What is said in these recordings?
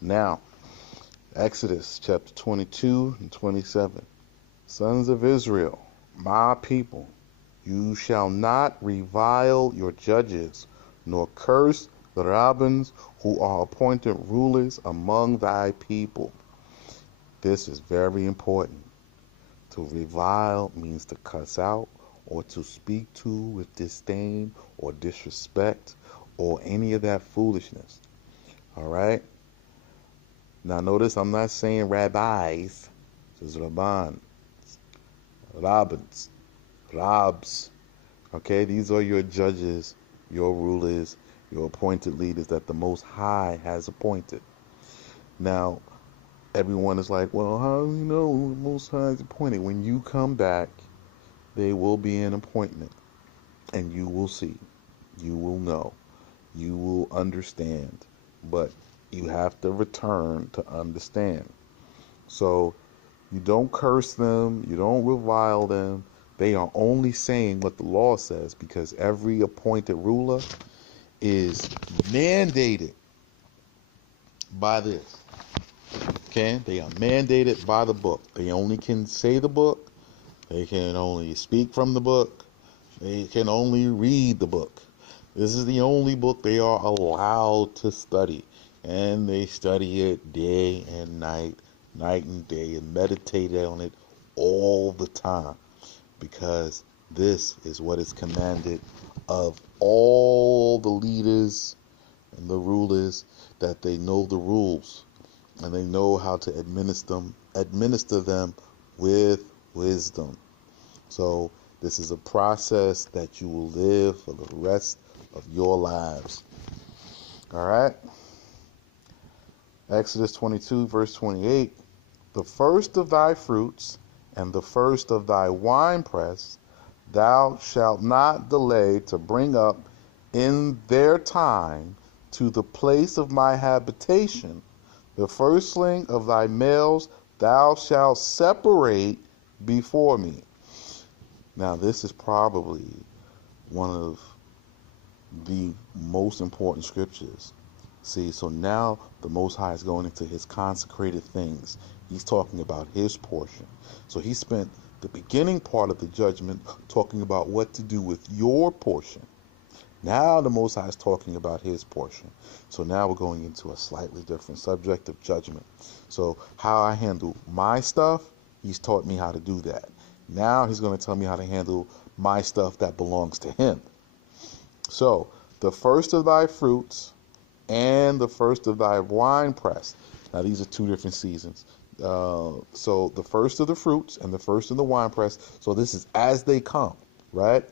Now, Exodus chapter 22 and 27. Sons of Israel, my people, you shall not revile your judges, nor curse the rabbins who are appointed rulers among thy people. This is very important. To revile means to cuss out or to speak to with disdain or disrespect or any of that foolishness. All right? Now notice I'm not saying rabbis. This is rabban, rabbins, rabs. Okay? These are your judges, your rulers, your appointed leaders that the Most High has appointed. Now, everyone is like, well, how do you know the Most High is appointed? When you come back, there will be an appointment, and you will see, you will know, you will understand, but you have to return to understand. So you don't curse them, you don't revile them. They are only saying what the law says because every appointed ruler is mandated by this. Okay? They are mandated by the book. They only can say the book. They can only speak from the book. They can only read the book. This is the only book they are allowed to study. And they study it day and night, night and day, and meditate on it all the time. Because this is what is commanded of all the leaders and the rulers, that they know the rules and they know how to administer them with wisdom. So this is a process that you will live for the rest of your lives. All right? Exodus 22, verse 28. The first of thy fruits and the first of thy winepress thou shalt not delay to bring up in their time to the place of my habitation. The firstling of thy males thou shalt separate before me. Now, this is probably one of the most important scriptures. See, so now the Most High is going into his consecrated things. He's talking about his portion. So he spent the beginning part of the judgment talking about what to do with your portion. Now the Most High is talking about his portion. So now we're going into a slightly different subject of judgment. So how I handle my stuff, he's taught me how to do that. Now he's going to tell me how to handle my stuff that belongs to him. So the first of thy fruits and the first of thy winepress. Now these are two different seasons. So the first of the fruits and the first of the winepress. So this is as they come, right?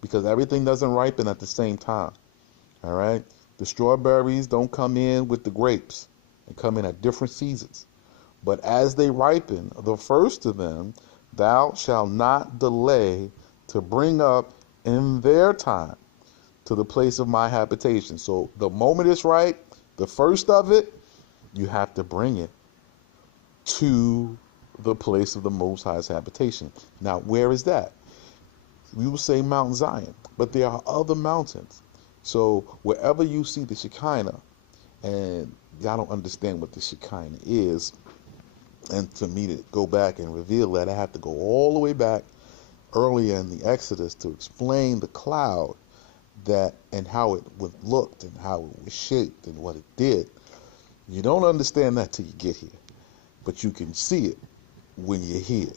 Because everything doesn't ripen at the same time. All right? The strawberries don't come in with the grapes. They come in at different seasons. But as they ripen, the first of them, thou shalt not delay to bring up in their time to the place of my habitation. So the moment it's right, the first of it, you have to bring it to the place of the Most High's habitation. Now, where is that? We will say Mount Zion, but there are other mountains. So wherever you see the Shekinah, and y'all don't understand what the Shekinah is, and to me to go back and reveal that, I have to go all the way back earlier in the Exodus to explain the cloud, that and how it looked and how it was shaped and what it did. You don't understand that till you get here, but you can see it when you're here.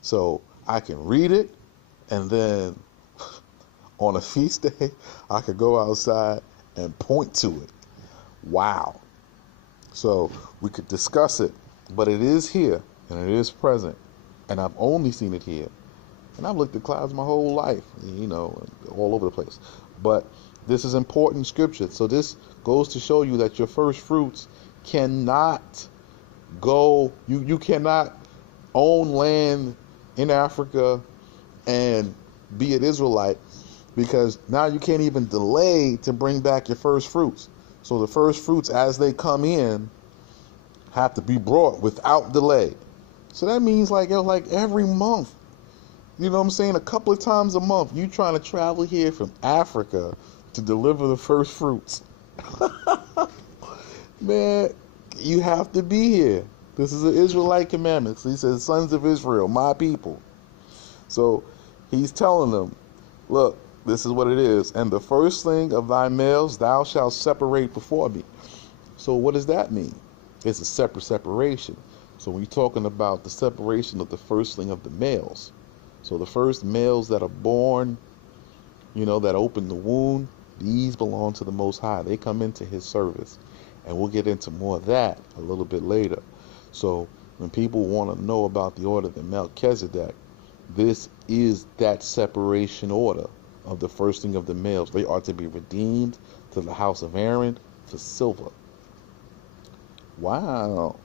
So I can read it, and then on a feast day, I could go outside and point to it. Wow. So we could discuss it, but it is here, and it is present, and I've only seen it here. And I've looked at clouds my whole life, all over the place. But this is important scripture. So this goes to show you that your first fruits cannot go, you cannot own land in Africa and be an Israelite, because now you can't even delay to bring back your first fruits. So the first fruits, as they come in, have to be brought without delay. So that means like every month, you know what I'm saying, a couple of times a month, you trying to travel here from Africa to deliver the first fruits. Man, You have to be here. This is an Israelite commandment. So he says, sons of Israel, my people. So he's telling them, look, this is what it is. And the firstling of thy males thou shalt separate before me. So what does that mean? It's a separate separation. So when you're talking about the separation of the firstling of the males, so the first males that are born, that open the womb, these belong to the Most High. They come into his service. And we'll get into more of that a little bit later. So when people want to know about the order of Melchizedek, this is that separation order of the firstling of the males. They are to be redeemed to the house of Aaron for silver. Wow.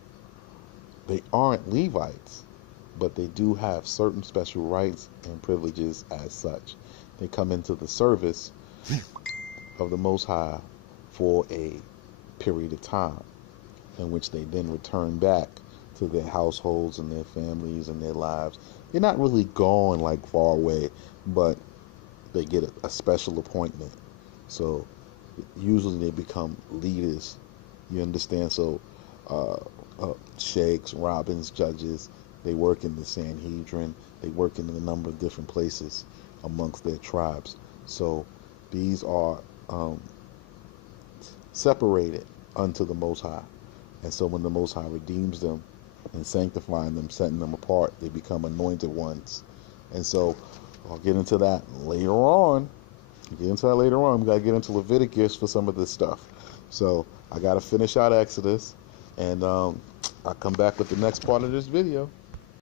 They aren't Levites, but they do have certain special rights and privileges as such. They come into the service of the Most High for a period of time, in which they then return back to their households and their families and their lives. They're not really gone like far away, but they get a special appointment. So usually they become leaders. You understand? So sheikhs, rabbins, judges, they work in the Sanhedrin. They work in a number of different places amongst their tribes. So these are separated unto the Most High. And so when the Most High redeems them and sanctifying them, setting them apart, they become anointed ones. And so I'll get into that later on. We got to get into Leviticus for some of this stuff. So I got to finish out Exodus, and I'll come back with the next part of this video.